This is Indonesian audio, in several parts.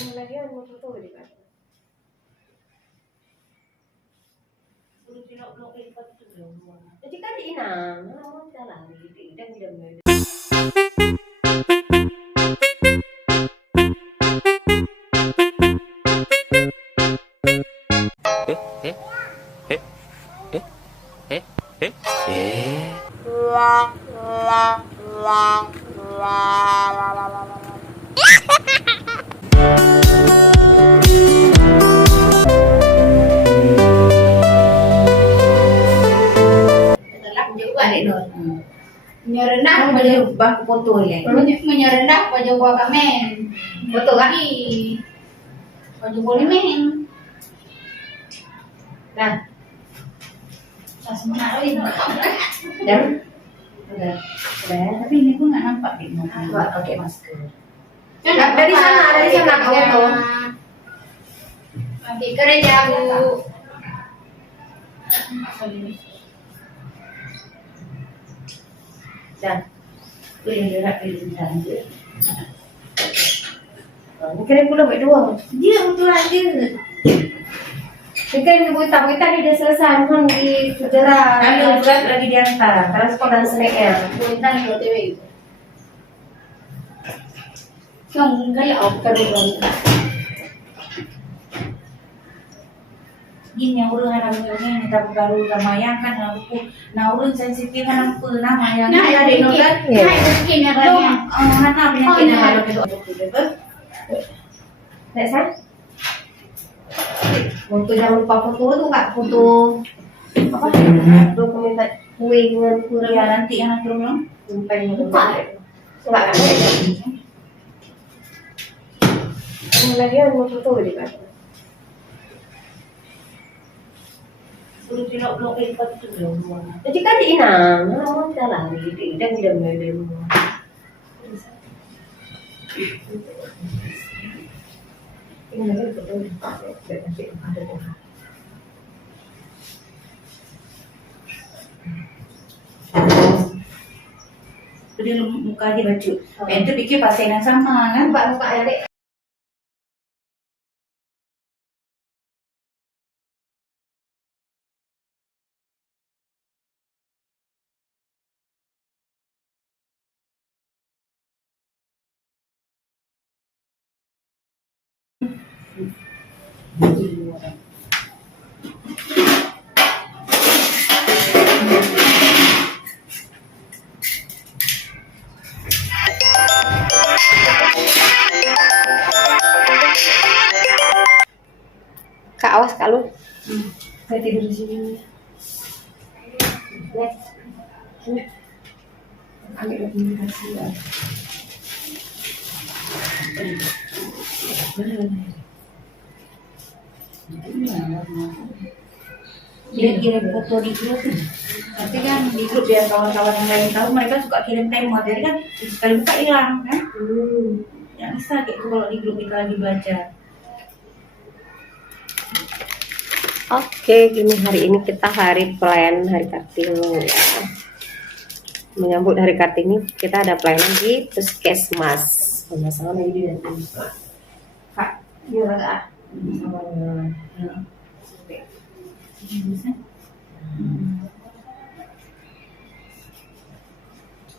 lagi mau foto di kan. Jadi kan di inang, mau jalan di dan tidak mulai. Menyerendah baju bah foto ya. Menyerendah baju gua kamen. Foto kan? Baju boleh men. Nah, Semua itu. dan udah. Tapi ini pun nggak nampak di Nggak pakai masker. Dari sana foto. Nanti kerja bu. Dan pilih lanjut. Mungkin aku lebih dua. Dia untuk lanjut. Mungkin ibu tahu tadi udah selesai mohon di segera. Lalu Berat lagi diantar transport dan snacknya. Bukan di OTW. Yang kayak kerugian. Gini urang anak ini kita baru ramayang kan aku na urang sensitif kan aku nama yang ada di nogat hai bikin ya kan hana penyakit yang ada itu Nek San? Untuk jangan lupa foto tuh nggak foto apa? Dokumentasi kue dengan kurang ya nanti yang aku bilang sampai lupa. Nggak ada. Ini lagi mau foto di kan? Jadi kan di inang, mau jalan di dan tidak mulai rumah. Ini lagi foto di nanti ada orang. jadi muka aja baju itu pikir pasien yang sama kan Lupa ya dek. Kak, awas Kak lu. Saya tidur di sini. Next. Sini. Ambil dokumentasi ya. dia kirim foto di grup tapi kan di grup biar kawan-kawan yang lain tahu mereka suka kirim temot jadi kan sekali buka hilang kan ya bisa kayak itu kalau di grup kita lagi belajar. Oke, gini hari ini kita hari plan hari Kartini ya. Menyambut hari Kartini kita ada pelayanan di puskesmas. Pemasangan lagi di dalam. Kak, gimana Kak? Ya. Bisa?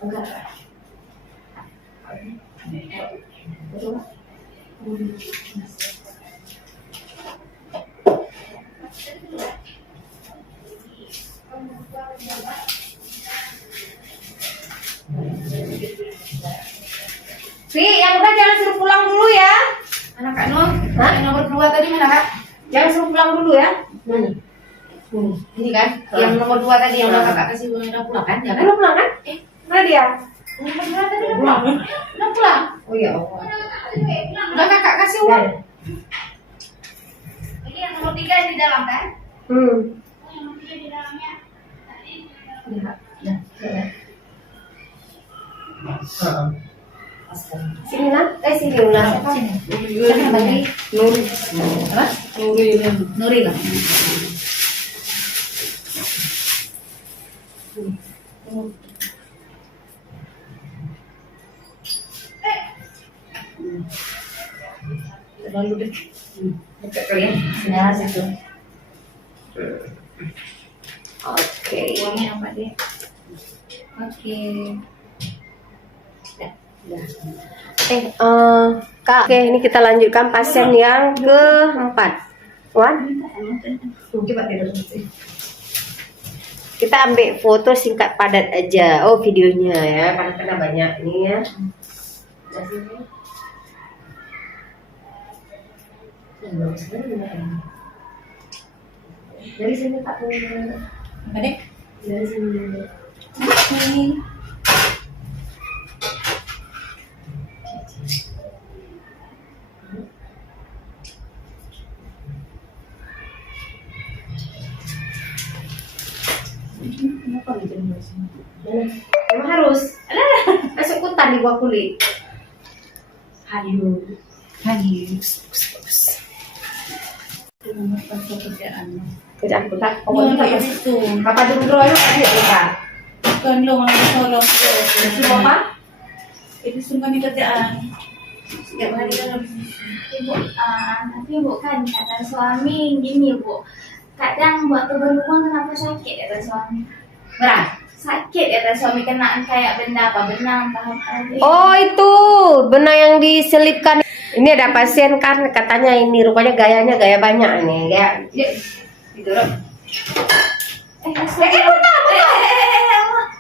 Enggak. Fi, yang udah jangan suruh pulang dulu ya. Anak Kak Nur, yang nomor 2 tadi mana Kak? Jangan suruh pulang dulu ya. Ini kan, yang nomor 2 tadi yang udah Kakak kasih udah pulang kan? Ya kan? Udah pulang kan? Mana dia? Nomor 2 tadi udah pulang. Udah pulang. Oh iya. Udah Kakak kasih uang. Ini yang nomor 3 yang di dalam kan? Yang nomor 3 di dalamnya. Sini lah, sini ulang. Sini. Siapa namanya? Nuri. Apa? Nuri lah. terlalu dekat. Dekat kali ya. Ya, situ. Oke. Uangnya apa deh? Oke. Kak, oke ini kita lanjutkan pasien yang keempat. Wan, coba tidur. Kita ambil foto singkat padat aja. Oh videonya ya, karena banyak ini ya. Dari sini Kak. Apa deh? Dari sini. Oke. Kenapa gitu Emang harus. Masuk hutan di bawah kulit. Aduh. Hadir. Pekerjaan. Kerjaan putar. Oh, kayak itu. Apa dulu bro? Yuk ayo kita. Bukan lo malah tolong. Itu apa? Itu sungkan kerjaan. Setiap hari kan habis. Ibu, tapi ibu kan kata suami gini bu, kadang waktu berumah kenapa sakit kata suami, Berat. sakit kata suami kenaan kayak benda apa benang entah apa. Oh itu benang yang diselipkan. Ini ada pasien kan katanya ini rupanya gayanya gaya banyak nih gaya. Gitu loh.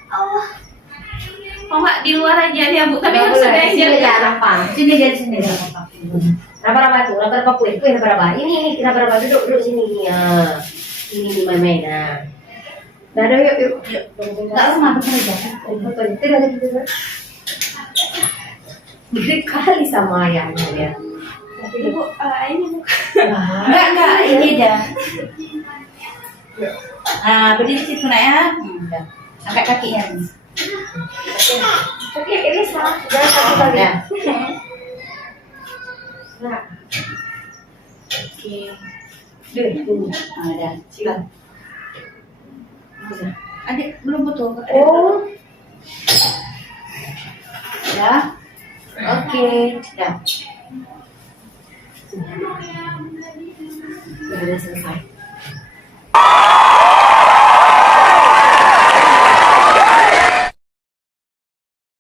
Allah, Mama di luar aja dia bu, tapi Nggak harus boleh. ada Di sini aja. ya apa? Sini dari sini dari apa? Raba-raba tuh, raba-raba kue raba-raba. Ini raba-raba duduk sini ya. Ini main-main nah. Dah ada yuk. Enggak harus mabuk aja. Betul itu ada gitu kan. Mirip kali sama ayahnya ya. Ibu, ini bu. Enggak, ini aja. Nah, berdiri di situ nak ya. Udah. Angkat kakinya nih. Tapi ini salah, jangan satu kali. Ya. Nah, Oke. dulu. Ada. Silakan. Adik belum betul. Oh, Ya. oke. Ya. Sudah selesai.